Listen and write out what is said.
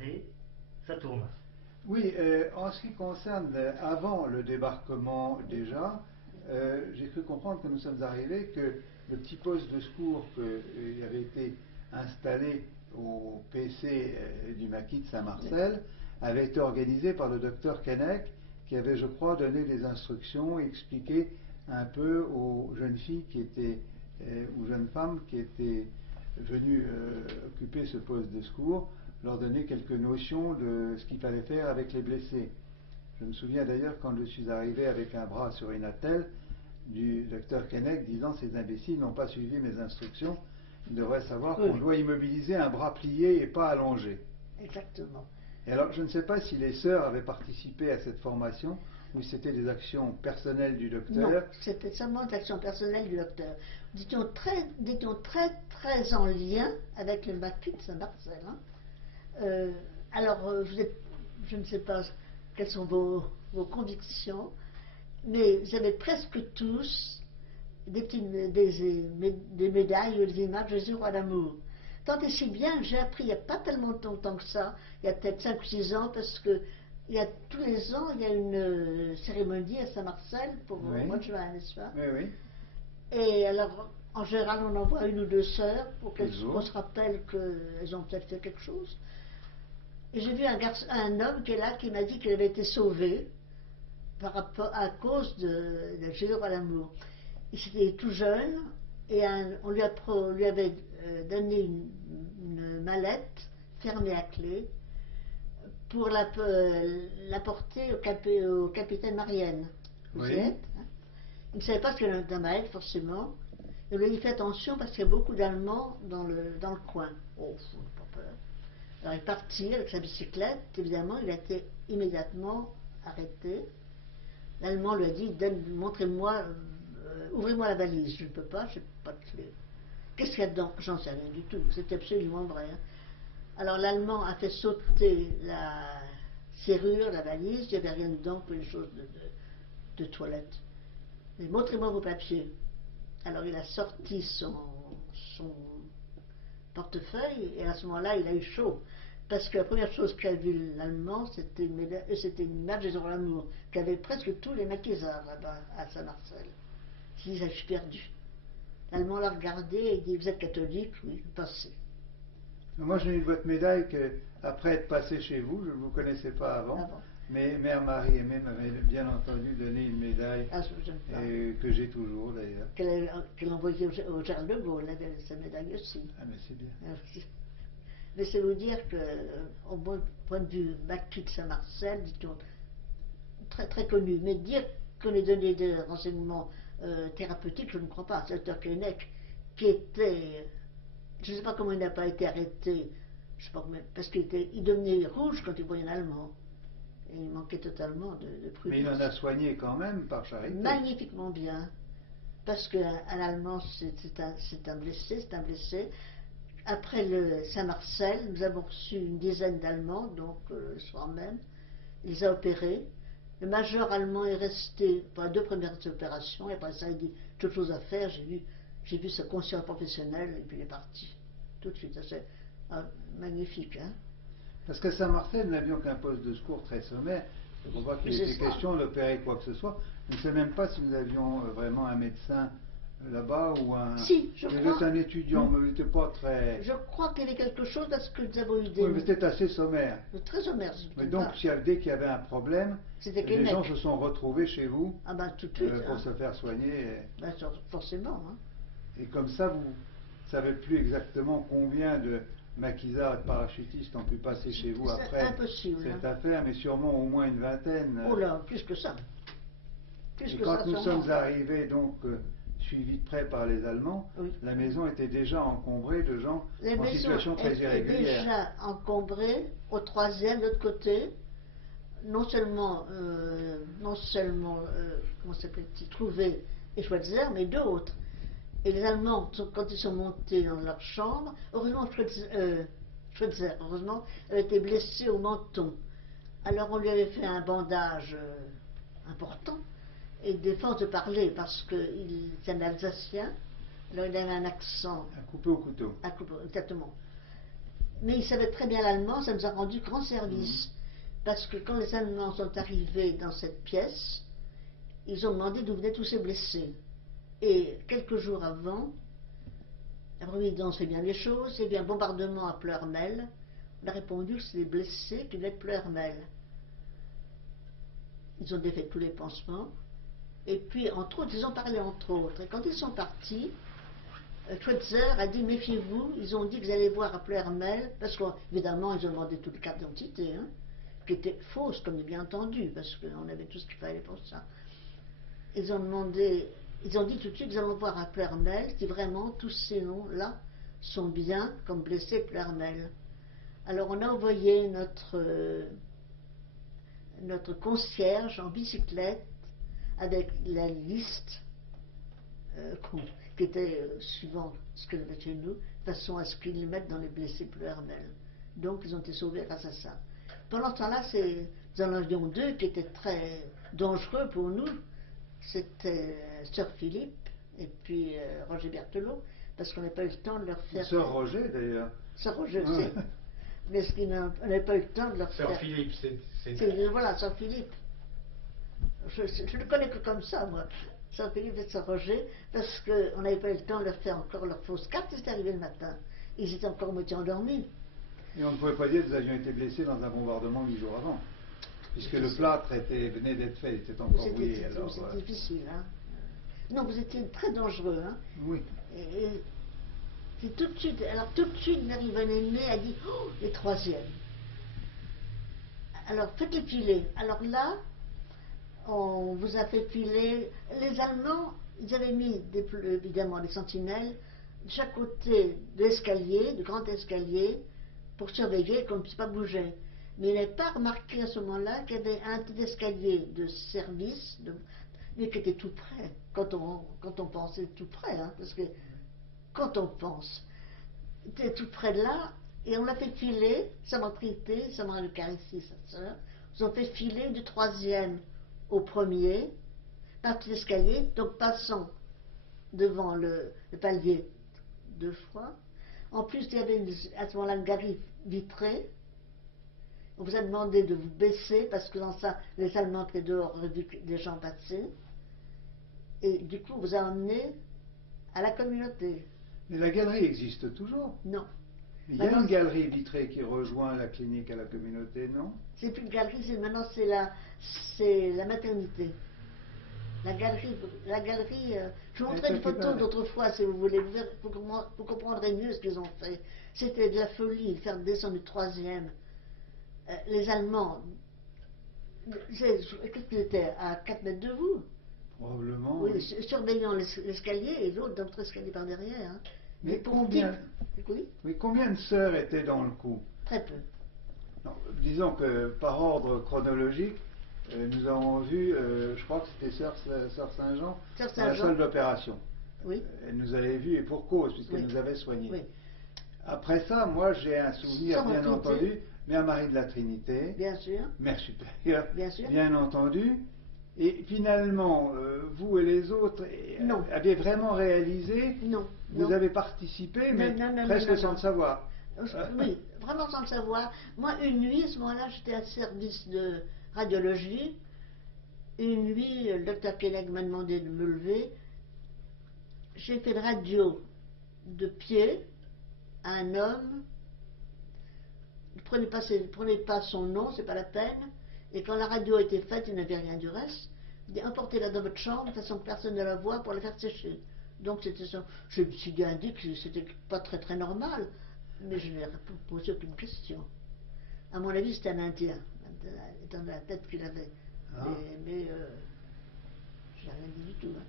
attendez, ça tourne. Oui, en ce qui concerne avant le débarquement déjà, j'ai cru comprendre que nous sommes arrivés que le petit poste de secours qui avait été installé au PC du maquis de Saint-Marcel avait été organisé par le docteur Keinec, qui avait, je crois, donné des instructions, expliqué un peu aux jeunes filles qui étaient, ou jeunes femmes qui étaient venues occuper ce poste de secours, leur donner quelques notions de ce qu'il fallait faire avec les blessés. Je me souviens d'ailleurs quand je suis arrivé avec un bras sur une attelle du docteur Keinec disant ces imbéciles n'ont pas suivi mes instructions, ils devraient savoir qu'on doit immobiliser un bras plié et pas allongé. Exactement. Et alors je ne sais pas si les sœurs avaient participé à cette formation ou si c'était des actions personnelles du docteur. Non, c'était seulement des actions personnelles du docteur. Nous étions très en lien avec le maquis de Saint-Marcel. Hein. Je ne sais pas quelles sont vos convictions, mais vous avez presque tous des médailles ou des images de Jésus roi d'amour. Tant et si bien que j'ai appris il n'y a pas tellement longtemps que ça, il y a peut-être 5 ou 6 ans, parce que tous les ans, il y a une cérémonie à Saint-Marcel pour le mois de juin, n'est-ce pas? Oui, oui. Et alors, en général, on envoie une ou deux sœurs pour qu'on se rappelle qu'elles ont peut-être fait quelque chose. Et j'ai vu un homme qui est là, qui m'a dit qu'il avait été sauvé à cause de Jésus roi d'amour. Il était tout jeune et on lui avait donné une mallette fermée à clé pour la porter au capitaine Marienne. Vous y êtes, hein? Il ne savait pas ce qu'il y avait dans la mallette, forcément. Il lui a dit fais attention parce qu'il y a beaucoup d'Allemands dans le coin. Oh, on n'a pas peur. Alors il est parti avec sa bicyclette, évidemment, il a été immédiatement arrêté. L'Allemand lui a dit montrez-moi, ouvrez-moi la valise. Je ne peux pas, je n'ai pas de clé. Qu'est-ce qu'il y a dedans? J'en sais rien du tout, c'est absolument vrai. Hein. Alors l'Allemand a fait sauter la serrure, la valise, il n'y avait rien dedans que des choses de toilette. Mais montrez-moi vos papiers. Alors il a sorti son portefeuille et à ce moment-là il a eu chaud. Parce que la première chose qu'a vu l'Allemand, c'était une image de l'amour, qu'avaient presque tous les maquisards là-bas à Saint-Marcel. Il dit, je suis perdu. L'Allemand l'a regardé et il dit, vous êtes catholique? Oui, passez. Moi, je n'ai eu votre médaille qu'après être passé chez vous, je ne vous connaissais pas avant. Mais Mère Marie-Aimée m'avait bien entendu donner une médaille que j'ai toujours d'ailleurs. Qu'elle envoyait au Charles de Gaulle, elle avait sa médaille aussi. Ah mais c'est bien. Mais c'est vous dire qu'au point de vue maquis de Saint-Marcel, dit-on, très, très connu, mais dire qu'on ait donné des renseignements thérapeutiques, je ne crois pas. C'est le docteur Keinec qui était... Je ne sais pas comment il n'a pas été arrêté, je sais pas comment, parce qu'il devenait rouge quand il voyait un Allemand. Et il manquait totalement de prudence. Mais il en a soigné quand même par charité. Magnifiquement bien. Parce qu'un Allemand, c'est un blessé. Après le Saint-Marcel, nous avons reçu une dizaine d'Allemands, donc le soir même. Il les a opérés. Le major allemand est resté pour les 2 premières opérations, et après ça, il dit j'ai autre chose à faire. J'ai vu sa conscience professionnelle, et puis il est parti. Tout de suite. C'est magnifique, hein? Parce qu'à Saint-Marcel, nous n'avions qu'un poste de secours très sommaire. Je ne crois pas qu'il était question d'opérer quoi que ce soit. Je ne sais même pas si nous avions vraiment un médecin là-bas ou un... Si, je crois. Vous êtes un étudiant, mais vous n'étiez pas très... Je crois qu'il y avait quelque chose parce que nous avons eu des... Oui, mais c'était assez sommaire. Très sommaire. Mais donc, dès qu'il y avait un problème, les gens se sont retrouvés chez vous tout de suite, pour se faire soigner. Forcément. Hein. Et comme ça, vous ne savez plus exactement combien de maquisards et de parachutistes ont pu passer chez vous après cette affaire, mais sûrement au moins une vingtaine. Oh là, plus que ça. Et quand nous sommes arrivés, donc, suivis de près par les Allemands, la maison était déjà encombrée de gens en situation très irrégulière. Déjà encombrée au 3e, de l'autre côté, non seulement comment s'appelle-t-il, Trouvé et Schweitzer, mais 2 autres. Et les Allemands, quand ils sont montés dans leur chambre, heureusement, Schweitzer, avait été blessé au menton. Alors on lui avait fait un bandage important et des forces de parler parce qu'il est un Alsacien. Alors il avait un accent. À couper au couteau. Exactement. Mais il savait très bien l'allemand, ça nous a rendu grand service. Parce que quand les Allemands sont arrivés dans cette pièce, ils ont demandé d'où venaient tous ces blessés. Et quelques jours avant, après-midi, on fait bien les choses, il y a eu un bombardement à Pleurmel. On a répondu que c'était des blessés qui venaient de Pleurmel. Ils ont défait tous les pansements. Et puis, entre autres, ils ont parlé entre autres. Et quand ils sont partis, Schweitzer a dit, méfiez-vous, ils ont dit qu'ils allaient voir à Pleurmel, parce qu'évidemment, ils ont demandé toutes les cartes d'identité, hein, qui étaient fausses, comme bien entendu, parce qu'on avait tout ce qu'il fallait pour ça. Ils ont dit tout de suite qu'ils allons voir à Pleurmel si vraiment tous ces noms-là sont bien comme blessés Pleurmel. Alors on a envoyé notre concierge en bicyclette avec la liste qui était suivant ce que avait chez nous, de façon à ce qu'ils les mettent dans les blessés Pleurmel. Donc ils ont été sauvés grâce à ça. Pendant ce temps-là, nous en avions deux qui étaient très dangereux pour nous. C'était Sœur Philippe et puis Roger Berthelot, parce qu'on n'avait pas eu le temps de leur faire... Sœur Roger, d'ailleurs. Sœur Roger aussi. Mais on n'avait pas eu le temps de leur Sœur faire... Philippe, Voilà, Sœur Philippe. Je ne connais que comme ça, moi. Sœur Philippe et Sœur Roger, parce qu'on n'avait pas eu le temps de leur faire encore leur fausse carte, c'est arrivé le matin. Ils étaient encore moitié endormis. Et on ne pouvait pas dire que nous avions été blessés dans un bombardement 8 jours avant. Puisque le plâtre venait d'être fait, il était encore rouillé. C'est difficile, hein. Non, vous étiez très dangereux, hein. Oui. Et tout de suite, Mary Van Aimée a dit, oh, les troisièmes. Alors, faites-les filer. Alors là, on vous a fait filer. Les Allemands, ils avaient mis évidemment des sentinelles de chaque côté de l'escalier, du grand escalier, pour surveiller qu'on ne puisse pas bouger. Mais il n'avait pas remarqué à ce moment-là qu'il y avait un petit escalier de service, mais qui était tout près, quand on pensait tout près, hein, parce que quand on pense, était tout près de là, et on l'a fait filer, ça m'a traité, ça m'a Eucharistie, sa sœur, ils ont fait filer du troisième au premier, par petit escalier, donc passant devant le palier 2 fois. En plus, il y avait à ce moment-là une galerie vitrée. On vous a demandé de vous baisser parce que dans ça, les Allemands étaient dehors, auraient vu des gens passer. Et du coup, on vous a emmené à la communauté. Mais la galerie existe toujours? Non. Il y a une galerie vitrée qui rejoint la clinique à la communauté, non? C'est plus une galerie, maintenant c'est la maternité. La galerie, je vous montrerai une photo d'autrefois si vous voulez, vous comprendrez mieux ce qu'ils ont fait. C'était de la folie, faire descendre du troisième. Les Allemands, qu'est-ce qu'ils étaient, à 4 mètres de vous? Probablement. Oui, surveillant l'escalier et l'autre dans l'autre escalier par derrière. Hein. Mais combien de sœurs étaient dans le coup? Très peu. Non, disons que par ordre chronologique, nous avons vu, je crois que c'était Sœur Saint-Jean, dans la salle d'opération. Oui. Elle nous avait vus et pour cause, puisqu'elle nous avait soignés. Oui. Après ça, moi j'ai un souvenir, bien entendu, Mère Marie de la Trinité, bien sûr. Mère supérieure, bien sûr. Bien entendu. Et finalement, vous et les autres avez vraiment réalisé? Non. Vous avez participé, mais presque sans le savoir. Oui, vraiment sans le savoir. Moi, une nuit, à ce moment-là, j'étais à service de radiologie. Une nuit, le docteur Keinec m'a demandé de me lever. J'ai fait de radio de pied à un homme. Ne prenez pas son nom, c'est pas la peine. Et quand la radio a été faite, il n'avait rien du reste. Il dit, emportez-la dans votre chambre de façon que personne ne la voie pour la faire sécher. Donc c'était ça. Je me suis bien dit que c'était pas très très normal, mais je n'ai posé aucune question. À mon avis, c'était un Indien, étant la tête qu'il avait. Mais je n'ai rien dit du tout. Hein.